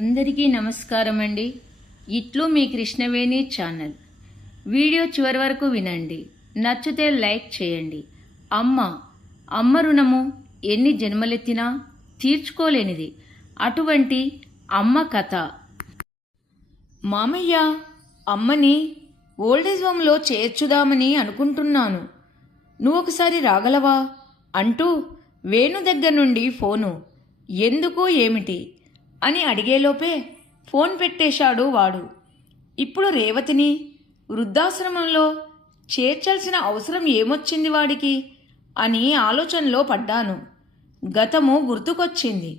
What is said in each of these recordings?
అందరికీ నమస్కారం అండి. ఇట్లు మీ కృష్ణవేణి ఛానల్. వీడియో చివరి వరకు వినండి. నచ్చితే లైక్ చేయండి. అమ్మ రుణము ఎన్ని జన్మలెత్తినా తీర్చుకోలేనిది. అటువంటి అమ్మ కథ. మామయ్య, అమ్మని ఓల్డేజ్ హోమ్లో చేర్చుదామని అనుకుంటున్నాను. నువ్వొకసారి రాగలవా అంటూ వేణు దగ్గర నుండి ఫోను. ఎందుకు ఏమిటి అని అడిగేలోపే ఫోన్ పెట్టేశాడు వాడు. ఇప్పుడు రేవతిని వృద్ధాశ్రమంలో చేర్చాల్సిన అవసరం ఏమొచ్చింది వాడికి అని ఆలోచనలో పడ్డాను. గతము గుర్తుకొచ్చింది.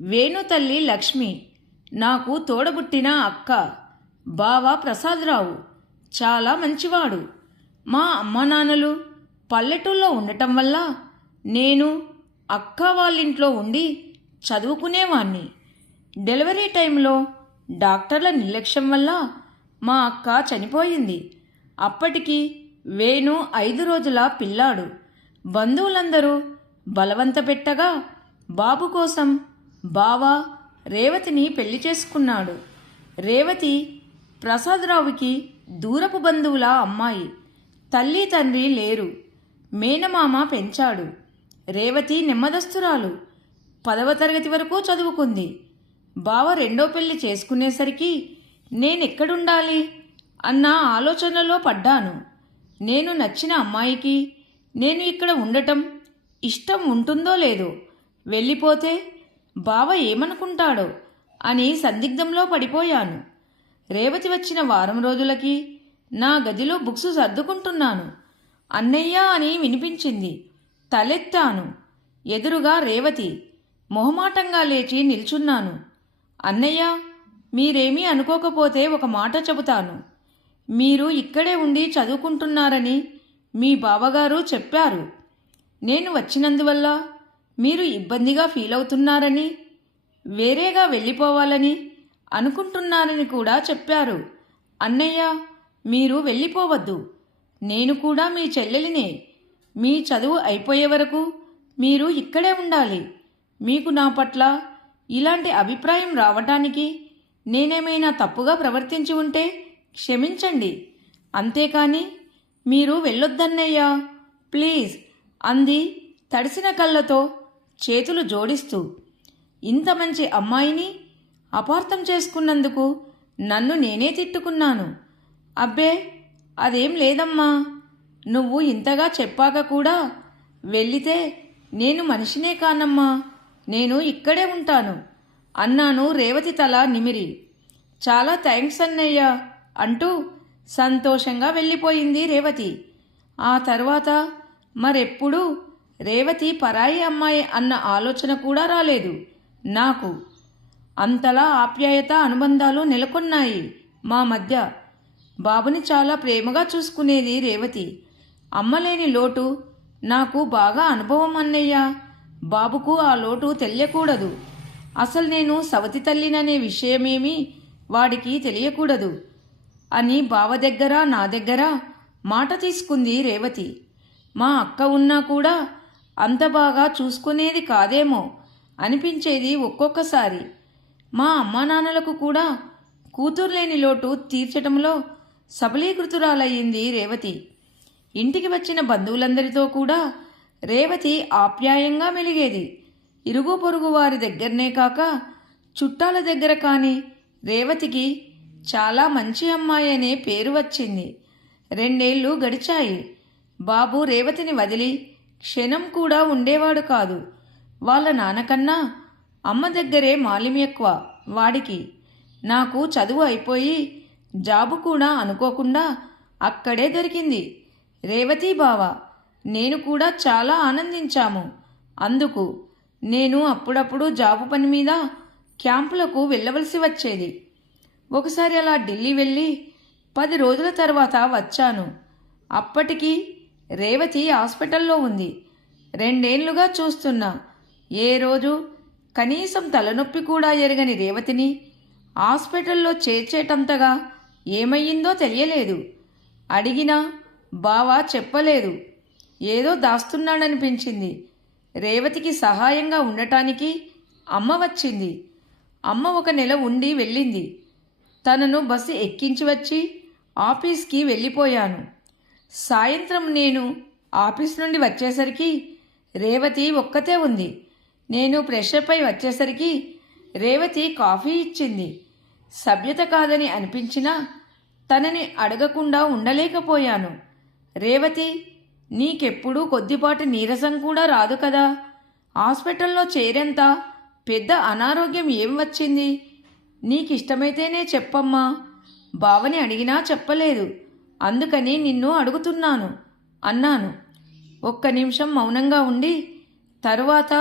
వేణు తల్లి లక్ష్మి నాకు తోడబుట్టిన అక్క. బావ ప్రసాదరావు చాలా మంచివాడు. మా అమ్మా నాన్నలు పల్లెటూళ్ళలో ఉండటం వల్ల నేను అక్క వాళ్ళింట్లో ఉండి చదువుకునేవాణ్ణి. డెలివరీ టైంలో డాక్టర్ల నిర్లక్ష్యం వల్ల మా అక్క చనిపోయింది. అప్పటికి వేణు 5 రోజుల పిల్లాడు. బంధువులందరూ బలవంత పెట్టగా బాబు కోసం బావ రేవతిని పెళ్లి చేసుకున్నాడు. రేవతి ప్రసాదరావుకి దూరపు బంధువుల అమ్మాయి. తల్లి తండ్రి లేరు. మేనమామ పెంచాడు. రేవతి నెమ్మదస్తురాలు. 10వ తరగతి వరకు చదువుకుంది. బావ రెండో పెళ్లి చేసుకునేసరికి నేనెక్కడుండాలి అన్న ఆలోచనలో పడ్డాను. నేను నచ్చిన అమ్మాయికి నేను ఇక్కడ ఉండటం ఇష్టం ఉంటుందో లేదో, వెళ్ళిపోతే బావ ఏమనుకుంటాడో అని సందిగ్ధంలో పడిపోయాను. రేవతి వచ్చిన వారం రోజులకి నా గదిలో బుక్స్ సర్దుకుంటున్నాను. అన్నయ్య అని వినిపించింది. తలెత్తాను. ఎదురుగా రేవతి. మొహమాటంగా లేచి నిల్చున్నాను. అన్నయ్య, మీరేమీ అనుకోకపోతే ఒక మాట చెబుతాను. మీరు ఇక్కడే ఉండి చదువుకుంటున్నారని మీ బావగారు చెప్పారు. నేను వచ్చినందువల్ల మీరు ఇబ్బందిగా ఫీల్ అవుతున్నారని, వేరేగా వెళ్ళిపోవాలని అనుకుంటున్నారని కూడా చెప్పారు. అన్నయ్య, మీరు వెళ్ళిపోవద్దు. నేను కూడా మీ చెల్లెలినే. మీ చదువు అయిపోయే వరకు మీరు ఇక్కడే ఉండాలి. మీకు నా పట్ల ఇలాంటి అభిప్రాయం రావటానికి నేనేమైనా తప్పుగా ప్రవర్తించి ఉంటే క్షమించండి. అంతేకాని మీరు వెళ్ళొద్దన్నయ్యా, ప్లీజ్ అంది తడిసిన కళ్ళతో చేతులు జోడిస్తూ. ఇంత మంచి అమ్మాయిని అపార్థం చేసుకున్నందుకు నన్ను నేనే తిట్టుకున్నాను. అబ్బే, అదేం లేదమ్మా. నువ్వు ఇంతగా చెప్పాక కూడా వెళ్ళితే నేను మనిషినే కానమ్మా. నేను ఇక్కడే ఉంటాను అన్నాను రేవతి తల నిమిరి. చాలా థ్యాంక్స్ అన్నయ్య అంటూ సంతోషంగా వెళ్ళిపోయింది రేవతి. ఆ తర్వాత మరెప్పుడూ రేవతి పరాయి అమ్మాయి అన్న ఆలోచన కూడా రాలేదు నాకు. అంతలా ఆప్యాయత అనుబంధాలు నెలకొన్నాయి మా మధ్య. బాబుని చాలా ప్రేమగా చూసుకునేది రేవతి. అమ్మలేని లోటు నాకు బాగా అనుభవం అన్నయ్య. బాబుకు ఆ లోటు తెలియకూడదు. అసలు నేను సవతి తల్లిననే విషయమేమీ వాడికి తెలియకూడదు అని బావ దగ్గర నా దగ్గర మాట తీసుకుంది రేవతి. మా అక్క ఉన్నా కూడా అంత బాగా చూసుకునేది కాదేమో అనిపించేది ఒక్కొక్కసారి. మా అమ్మా నాన్నలకు కూడా కూతురు లేని లోటు తీర్చడంలో సబలీకృతురాలయ్యింది రేవతి. ఇంటికి వచ్చిన బంధువులందరితో కూడా రేవతి ఆప్యాయంగా మెలిగేది. ఇరుగు పొరుగు వారి దగ్గరనే కాక చుట్టాల దగ్గర కానీ రేవతికి చాలా మంచి అమ్మాయి అనే పేరు వచ్చింది. 2 ఏళ్ళు గడిచాయి. బాబు రేవతిని వదిలి క్షణం కూడా ఉండేవాడు కాదు. వాళ్ళ నాన్నకన్నా అమ్మ దగ్గరే మాలిం ఎక్కువ వాడికి. నాకు చదువు అయిపోయి జాబు కూడా అనుకోకుండా అక్కడే దొరికింది. రేవతి బావ నేను కూడా చాలా ఆనందించాము. అందుకు నేను అప్పుడప్పుడు జాబు పని మీద క్యాంపులకు వెళ్ళవలసి వచ్చేది. ఒకసారి అలా ఢిల్లీ వెళ్ళి 10 రోజుల తర్వాత వచ్చాను. అప్పటికి రేవతి హాస్పిటల్లో ఉంది. 2 ఏళ్లుగా చూస్తున్నా. ఏ రోజు కనీసం తలనొప్పి కూడా ఎరగని రేవతిని హాస్పిటల్లో చేర్చేటంతగా ఏమయ్యిందో తెలియలేదు. అడిగినా బావ చెప్పలేదు. ఏదో దాస్తున్నాడనిపించింది. రేవతికి సహాయంగా ఉండటానికి అమ్మ వచ్చింది. అమ్మ 1 నెల ఉండి వెళ్ళింది. తనను బస్సు ఎక్కించి వచ్చి ఆఫీస్కి వెళ్ళిపోయాను. సాయంత్రం నేను ఆఫీస్ నుండి వచ్చేసరికి రేవతి ఒక్కతే ఉంది. నేను ఫ్రెషప్ అయి వచ్చేసరికి రేవతి కాఫీ ఇచ్చింది. సభ్యత కాదని అనిపించినా తనని అడగకుండా ఉండలేకపోయాను. రేవతి, నీకెప్పుడూ కొద్దిపాటి నీరసం కూడా రాదు కదా? హాస్పిటల్లో చేరేంత పెద్ద అనారోగ్యం ఏం వచ్చింది? నీకిష్టమైతేనే చెప్పమ్మా. బావని అడిగినా చెప్పలేదు, అందుకని నిన్ను అడుగుతున్నాను అన్నాను. 1 నిమిషం మౌనంగా ఉండి తరువాత,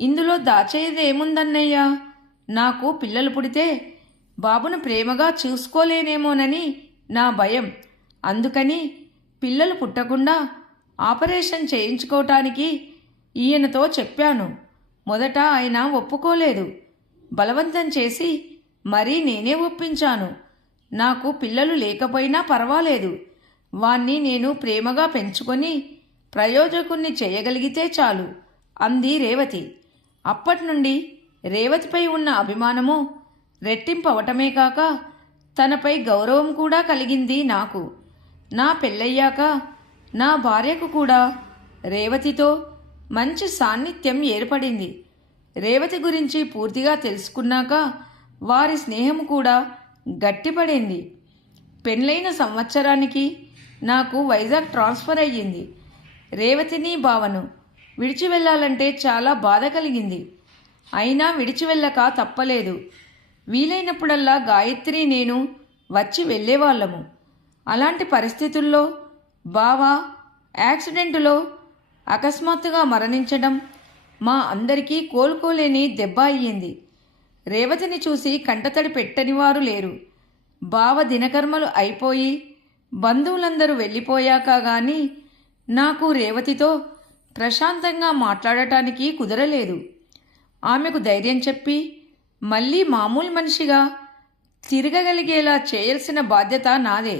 ఇందులో దాచేదేముందన్నయ్యా? నాకు పిల్లలు పుడితే బాబును ప్రేమగా చూసుకోలేనేమోనని నా భయం. అందుకని పిల్లలు పుట్టకుండా ఆపరేషన్ చేయించుకోవటానికి ఈయనతో చెప్పాను. మొదట ఆయన ఒప్పుకోలేదు. బలవంతం చేసి మరీ నేనే ఒప్పించాను. నాకు పిల్లలు లేకపోయినా పర్వాలేదు, వాణ్ణి నేను ప్రేమగా పెంచుకొని ప్రయోజకుణ్ణి చేయగలిగితే చాలు అంది రేవతి. అప్పటినుండి రేవతిపై ఉన్న అభిమానము రెట్టింపవటమే కాక తనపై గౌరవం కూడా కలిగింది నాకు. నా పెళ్ళయ్యాక నా భార్యకు కూడా రేవతితో మంచి సాన్నిధ్యం ఏర్పడింది. రేవతి గురించి పూర్తిగా తెలుసుకున్నాక వారి స్నేహం కూడా గట్టిపడింది. పెళ్ళైన సంవత్సరానికి నాకు వైజాగ్ ట్రాన్స్ఫర్ అయ్యింది. రేవతిని బావను విడిచి వెళ్ళాలంటే చాలా బాధ కలిగింది. అయినా విడిచి వెళ్ళక తప్పలేదు. వీలైనప్పుడల్లా గాయత్రి నేను వచ్చి వెళ్ళేవాళ్ళము. అలాంటి పరిస్థితుల్లో బావ యాక్సిడెంటులో అకస్మాత్తుగా మరణించడం మా అందరికీ కోలుకోలేని దెబ్బ అయ్యింది. రేవతిని చూసి కంటతడి పెట్టని వారు లేరు. బావ దినకర్మలు అయిపోయి బంధువులందరూ వెళ్ళిపోయాక గాని నాకు రేవతితో ప్రశాంతంగా మాట్లాడటానికి కుదరలేదు. ఆమెకు ధైర్యం చెప్పి మళ్ళీ మామూలు మనిషిగా తిరగగలిగేలా చేయాల్సిన బాధ్యత నాదే.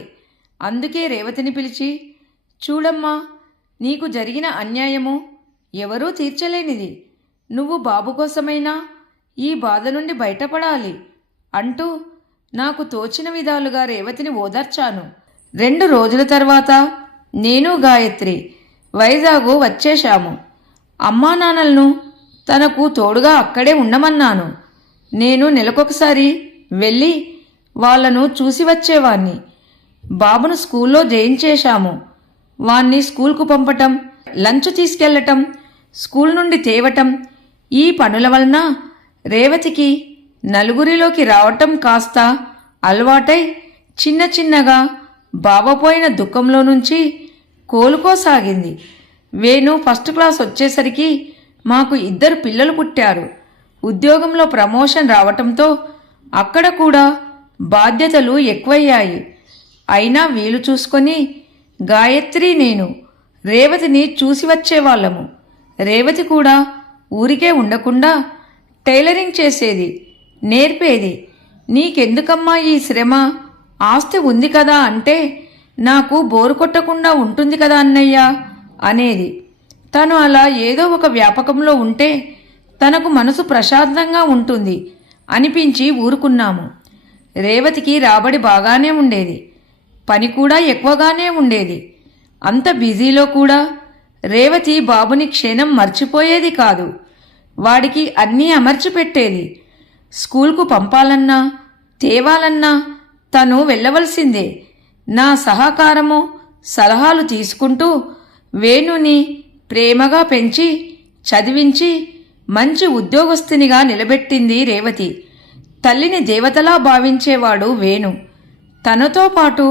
అందుకే రేవతిని పిలిచి, చూడమ్మా, నీకు జరిగిన అన్యాయము ఎవరూ తీర్చలేనిది. నువ్వు బాబు కోసమైనా ఈ బాధ నుండి బయటపడాలి అంటూ నాకు తోచిన విధాలుగా రేవతిని ఓదార్చాను. 2 రోజుల తర్వాత నేను గాయత్రి వైజాగు వచ్చేశాము. అమ్మా నాన్నలను తనకు తోడుగా అక్కడే ఉండమన్నాను. నేను నెలకొకసారి వెళ్ళి వాళ్లను చూసి వచ్చేవాణ్ణి. బాబును స్కూల్లో జాయిన్ చేశాము. వాణ్ణి స్కూల్కు పంపటం, లంచ్ తీసుకెళ్లటం, స్కూల్ నుండి తేవటం, ఈ పనుల వలన రేవతికి నలుగురిలోకి రావటం కాస్త అలవాటై చిన్న చిన్నగా బాబపోయిన దుఃఖంలో నుంచి కోలుకోసాగింది. వేణు ఫస్ట్ క్లాస్ వచ్చేసరికి మాకు 2 పిల్లలు పుట్టారు. ఉద్యోగంలో ప్రమోషన్ రావటంతో అక్కడ కూడా బాధ్యతలు ఎక్కువయ్యాయి. అయినా వీలు చూసుకొని గాయత్రి నేను రేవతిని చూసి వచ్చేవాళ్ళము. రేవతి కూడా ఊరికే ఉండకుండా టైలరింగ్ చేసేది, నేర్పేది. నీకెందుకమ్మా ఈ శ్రమ, ఆస్తి ఉంది కదా అంటే నాకు బోరు కొట్టకుండా ఉంటుంది కదా అన్నయ్య అనేది. తను అలా ఏదో ఒక వ్యాపకంలో ఉంటే తనకు మనసు ప్రశాంతంగా ఉంటుంది అనిపించి ఊరుకున్నాము. రేవతికి రాబడి బాగానే ఉండేది, పని కూడా ఎక్కువగానే ఉండేది. అంత బిజీలో కూడా రేవతి బాబుని క్షణం మర్చిపోయేది కాదు. వాడికి అన్నీ అమర్చిపెట్టేది. స్కూల్కు పంపాలన్నా తేవాలన్నా తను వెళ్ళవలసిందే. నా సహకారము సలహాలు తీసుకుంటూ వేణుని ప్రేమగా పెంచి చదివించి మంచి ఉద్యోగస్తునిగా నిలబెట్టింది రేవతి. తల్లిని దేవతలా భావించేవాడు వేణు. తనతో పాటు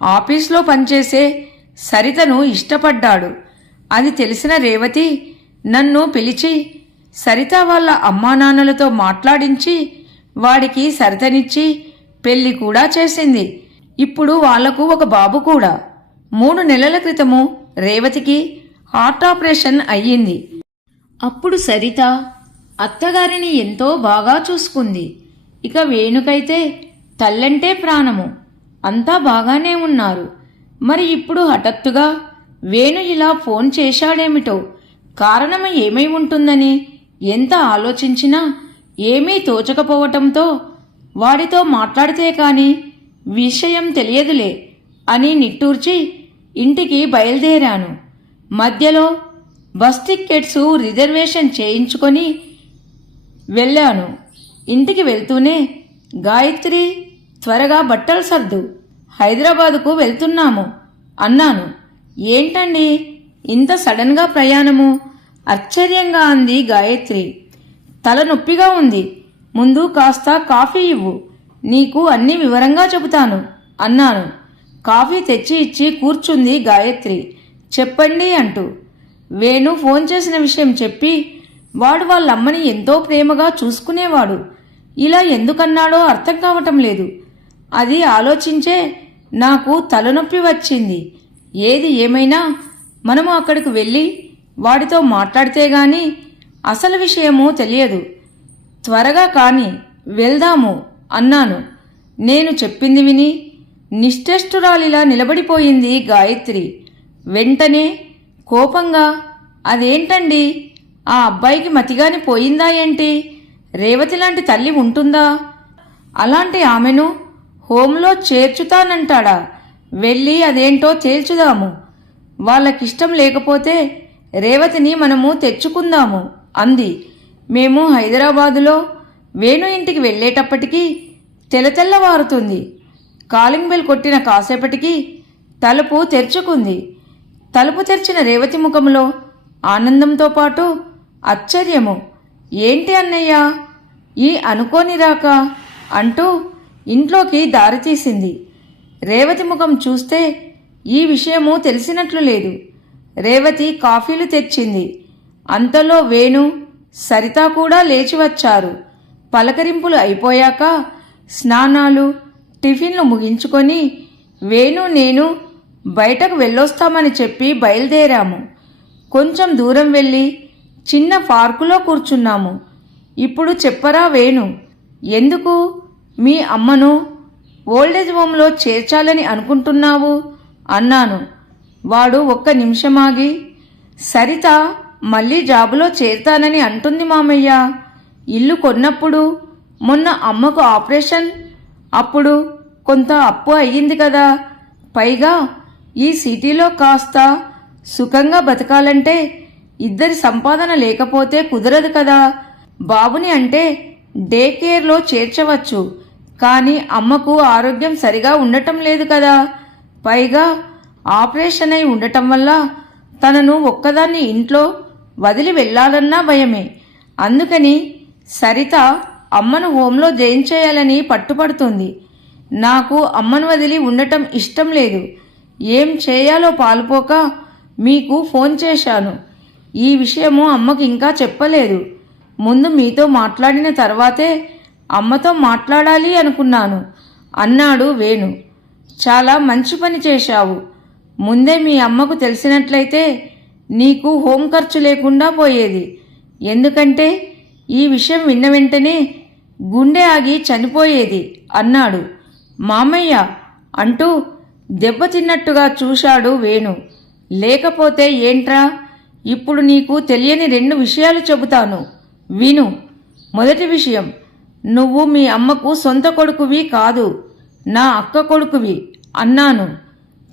ఆఫీస్లో పనిచేసే సరితను ఇష్టపడ్డాడు. అది తెలిసిన రేవతి నన్ను పిలిచి సరిత వాళ్ళ అమ్మానాన్నలతో మాట్లాడించి వాడికి సరితనిచ్చి పెళ్లి కూడా చేసింది. ఇప్పుడు వాళ్లకు ఒక బాబు కూడా. 3 నెలల క్రితము రేవతికి హార్ట్ ఆపరేషన్ అయ్యింది. అప్పుడు సరిత అత్తగారిని ఎంతో బాగా చూసుకుంది. ఇక వేణుకైతే తల్లంటే ప్రాణము. అంతా బాగానే ఉన్నారు. మరి ఇప్పుడు హఠాత్తుగా వేణు ఇలా ఫోన్ చేశాడేమిటో, కారణం ఏమై ఉంటుందని ఎంత ఆలోచించినా ఏమీ తోచకపోవటంతో వాడితో మాట్లాడితే కాని విషయం తెలియదులే అని నిట్టూర్చి ఇంటికి బయలుదేరాను. మధ్యలో బస్ టిక్కెట్స్ రిజర్వేషన్ చేయించుకొని వెళ్ళాను. ఇంటికి వెళ్తూనే, గాయత్రి, త్వరగా బట్టలు సర్దు, హైదరాబాదుకు వెళ్తున్నాము అన్నాను. ఏంటండి ఇంత సడన్గా ప్రయాణము? ఆశ్చర్యంగా అంది గాయత్రి. తలనొప్పిగా ఉంది, ముందు కాస్త కాఫీ ఇవ్వు, నీకు అన్ని వివరంగా చెబుతాను అన్నాను. కాఫీ తెచ్చి ఇచ్చి కూర్చుంది గాయత్రి. చెప్పండి అంటూ. వేణు ఫోన్ చేసిన విషయం చెప్పి, వాడు వాళ్ళమ్మని ఎంతో ప్రేమగా చూసుకునేవాడు, ఇలా ఎందుకన్నాడో అర్థం కావటం లేదు. అది ఆలోచించే నాకు తలనొప్పి వచ్చింది. ఏది ఏమైనా మనము అక్కడికి వెళ్ళి వాడితో మాట్లాడితే గాని అసలు విషయము తెలియదు. త్వరగా కాని వెళ్దాము అన్నాను. నేను చెప్పింది విని నిశ్చేష్టురాలిలా నిలబడిపోయింది గాయత్రి. వెంటనే కోపంగా, అదేంటండి, ఆ అబ్బాయికి మతిగాని పోయిందా ఏంటి? రేవతి లాంటి తల్లి ఉంటుందా? అలాంటి ఆమెను హోంలో చేర్చుతానంటాడా? వెళ్ళి అదేంటో తేల్చుదాము. వాళ్ళకిష్టం లేకపోతే రేవతిని మనము తెచ్చుకుందాము అంది. మేము హైదరాబాదులో వేణు ఇంటికి వెళ్ళేటప్పటికీ తెల్లవారుతుంది. కాలింగ్ బెల్ కొట్టిన కాసేపటికి తలుపు తెరుచుకుంది. తలుపు తెరిచిన రేవతి ముఖంలో ఆనందంతో పాటు ఆశ్చర్యము. ఏంటి అన్నయ్య, ఈ అనుకోని రాక అంటూ ఇంట్లోకి దారితీసింది. రేవతి ముఖం చూస్తే ఈ విషయము తెలిసినట్లు లేదు. రేవతి కాఫీలు తెచ్చింది. అంతలో వేణు, సరిత కూడా లేచి వచ్చారు. పలకరింపులు అయిపోయాక స్నానాలు, టిఫిన్లు ముగించుకొని వేణు నేను బయటకు వెళ్ళొస్తామని చెప్పి బయలుదేరాము. కొంచెం దూరం వెళ్ళి చిన్న పార్కులో కూర్చున్నాము. ఇప్పుడు చెప్పరా వేణు, ఎందుకు మీ అమ్మను ఓల్డేజ్ హోంలో చేర్చాలని అనుకుంటున్నావు అన్నాను. వాడు ఒక్క నిమిషమాగి, సరిత మళ్ళీ జాబులో చేరతానని అంటుంది మామయ్య. ఇల్లు కొన్నప్పుడు మొన్న అమ్మకు ఆపరేషన్ అప్పుడు కొంత అప్పు అయ్యింది కదా. పైగా ఈ సిటీలో కాస్త సుఖంగా బతకాలంటే ఇద్దరి సంపాదన లేకపోతే కుదరదు కదా. బాబుని అంటే డే కేర్లో చేర్చవచ్చు, కానీ అమ్మకు ఆరోగ్యం సరిగా ఉండటం లేదు కదా. పైగా ఆపరేషన్ అయి ఉండటం వల్ల తనను ఒక్కదాన్ని ఇంట్లో వదిలి వెళ్లాలన్నా భయమే. అందుకని సరిత అమ్మను హోంలో జాయిన్ చేయాలని పట్టుపడుతుంది. నాకు అమ్మను వదిలి ఉండటం ఇష్టం లేదు. ఏం చేయాలో పాలుపోక మీకు ఫోన్ చేశాను. ఈ విషయము అమ్మకు ఇంకా చెప్పలేదు. ముందు మీతో మాట్లాడిన తర్వాతే అమ్మతో మాట్లాడాలి అనుకున్నాను అన్నాడు వేణు. చాలా మంచి పని చేశావు. ముందే మీ అమ్మకు తెలిసినట్లయితే నీకు హోం ఖర్చు లేకుండా పోయేది. ఎందుకంటే ఈ విషయం విన్న వెంటనే గుండె ఆగి చనిపోయేది అన్నాడు. మామయ్య అంటూ దెబ్బతిన్నట్టుగా చూశాడు వేణు. లేకపోతే ఏంట్రా, ఇప్పుడు నీకు తెలియని 2 విషయాలు చెబుతాను, విను. మొదటి విషయం, నువ్వు మీ అమ్మకు సొంత కొడుకువి కాదు, నా అక్క కొడుకువి అన్నాను.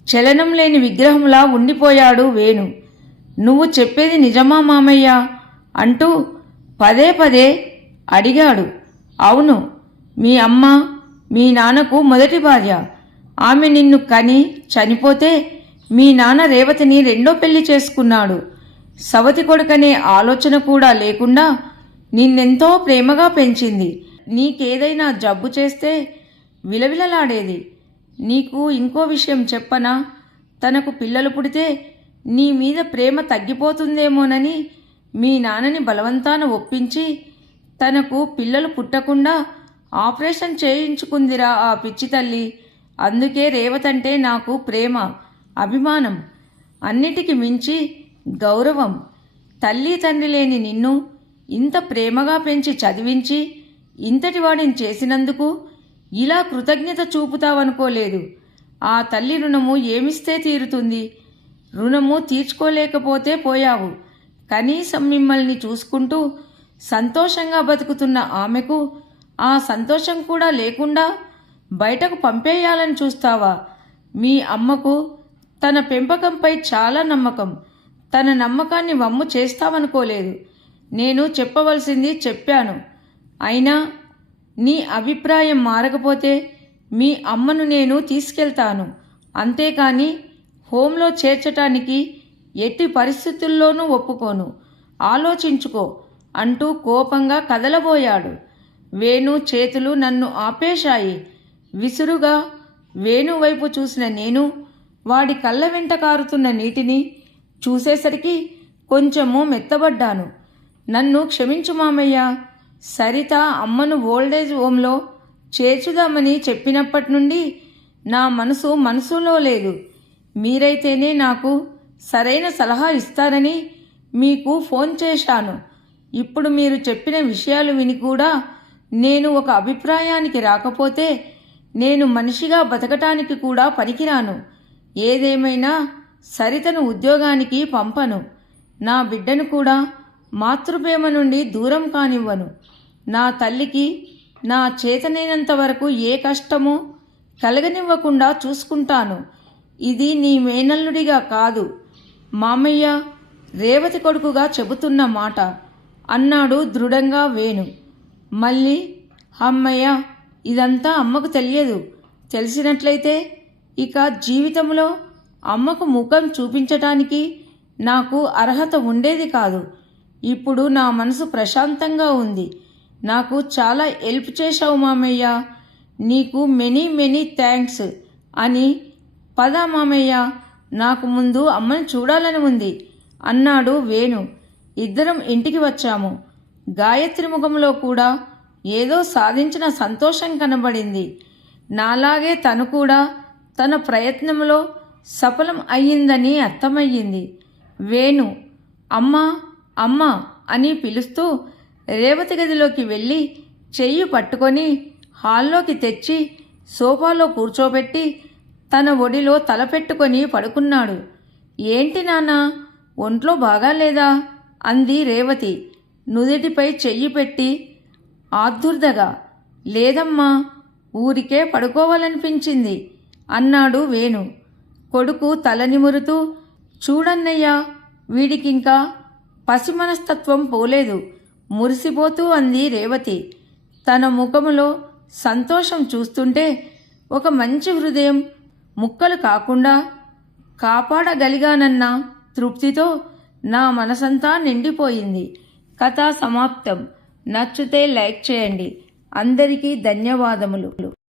చలనం లేని విగ్రహంలా ఉండిపోయాడు వేణు. నువ్వు చెప్పేది నిజమా మామయ్య అంటూ పదే పదే అడిగాడు. అవును, మీ అమ్మ మీ నాన్నకు మొదటి భార్య. ఆమె నిన్ను కని చనిపోతే మీ నాన్న రేవతిని 2వ పెళ్లి చేసుకున్నాడు. సవతి కొడుకనే ఆలోచన కూడా లేకుండా నిన్నెంతో ప్రేమగా పెంచింది. నీకేదైనా జబ్బు చేస్తే విలవిలలాడేది. నీకు ఇంకో విషయం చెప్పనా, తనకు పిల్లలు పుడితే నీ మీద ప్రేమ తగ్గిపోతుందేమోనని మీ నాన్నని బలవంతాన ఒప్పించి తనకు పిల్లలు పుట్టకుండా ఆపరేషన్ చేయించుకుందిరా ఆ పిచ్చి తల్లి. అందుకే రేవతంటే నాకు ప్రేమ, అభిమానం, అన్నిటికి మించి గౌరవం. తల్లి తండ్రి లేని నిన్ను ఇంత ప్రేమగా పెంచి చదివించి ఇంతటి వాడిని చేసినందుకు ఇలా కృతజ్ఞత చూపుతావనుకోలేదు. ఆ తల్లి రుణము ఏమిస్తే తీరుతుంది? రుణము తీర్చుకోలేకపోతే పోయావు. కనీసం మిమ్మల్ని చూసుకుంటూ సంతోషంగా బతుకుతున్న ఆమెకు ఆ సంతోషం కూడా లేకుండా బయటకు పంపేయాలని చూస్తావా? మీ అమ్మకు తన పెంపకంపై చాలా నమ్మకం. తన నమ్మకాన్ని వమ్ము చేస్తావనుకోలేదు. నేను చెప్పవలసింది చెప్పాను. అయినా నీ అభిప్రాయం మారకపోతే మీ అమ్మను నేను తీసుకెళ్తాను. అంతేకాని హోంలో చేర్చటానికి ఎట్టి పరిస్థితుల్లోనూ ఒప్పుకోను. ఆలోచించుకో అంటూ కోపంగా కదలబోయాడు. వేణు చేతులు నన్ను ఆపేశాయి. విసురుగా వేణు వైపు చూసిన నేను వాడి కళ్ళ వెంట కారుతున్న నీటిని చూసేసరికి కొంచెము మెత్తబడ్డాను. నన్ను క్షమించు మామయ్య. సరిత అమ్మను ఓల్డేజ్ హోంలో చేర్చుదామని చెప్పినప్పటి నుండి నా మనసులో లేదు. మీరైతేనే నాకు సరైన సలహా ఇస్తారని మీకు ఫోన్ చేశాను. ఇప్పుడు మీరు చెప్పిన విషయాలు విని కూడా నేను ఒక అభిప్రాయానికి రాకపోతే నేను మనిషిగా బతకటానికి కూడా పనికిరాను. ఏదేమైనా సరితను ఉద్యోగానికి పంపను. నా బిడ్డను కూడా మాతృప్రేమ నుండి దూరం కానివ్వను. నా తల్లికి నా చేతనైనంత వరకు ఏ కష్టమూ కలగనివ్వకుండా చూసుకుంటాను. ఇది నీ మేనల్లుడిగా కాదు మామయ్య, రేవతి కొడుకుగా చెబుతున్న మాట అన్నాడు దృఢంగా వేణు. మళ్ళీ అమ్మయ్య, ఇదంతా అమ్మకు తెలియదు. తెలిసినట్లయితే ఇక జీవితంలో అమ్మకు ముఖం చూపించటానికి నాకు అర్హత ఉండేది కాదు. ఇప్పుడు నా మనసు ప్రశాంతంగా ఉంది. నాకు చాలా హెల్ప్ చేశావు మామయ్య. నీకు మెనీ థ్యాంక్స్ అని. పద మామయ్య, నాకు ముందు అమ్మని చూడాలని ఉంది అన్నాడు వేణు. ఇద్దరం ఇంటికి వచ్చాము. గాయత్రి ముఖంలో కూడా ఏదో సాధించిన సంతోషం కనబడింది. నాలాగే తను కూడా తన ప్రయత్నంలో సఫలం అయ్యిందని అర్థమయ్యింది. వేణు అమ్మా అమ్మా అని పిలుస్తూ రేవతి గదిలోకి వెళ్ళి చెయ్యి పట్టుకొని హాల్లోకి తెచ్చి సోఫాలో కూర్చోబెట్టి తన ఒడిలో తలపెట్టుకొని పడుకున్నాడు. ఏంటి నాన్నా, ఒంట్లో బాగాలేదా అంది రేవతి నుదిటిపై చెయ్యి పెట్టి ఆదుర్దగా. లేదమ్మా, ఊరికే పడుకోవాలనిపించింది అన్నాడు వేణు. కొడుకు తల నిమురుతూ, చూడన్నయ్యా, వీడికింకా పసిమనస్తత్వం పోలేదు మురిసిపోతూ అంది రేవతి. తన ముఖములో సంతోషం చూస్తుంటే ఒక మంచి హృదయం ముక్కలు కాకుండా కాపాడగలిగానన్న తృప్తితో నా మనసంతా నిండిపోయింది. కథ సమాప్తం. నచ్చితే లైక్ చేయండి. అందరికీ ధన్యవాదములు.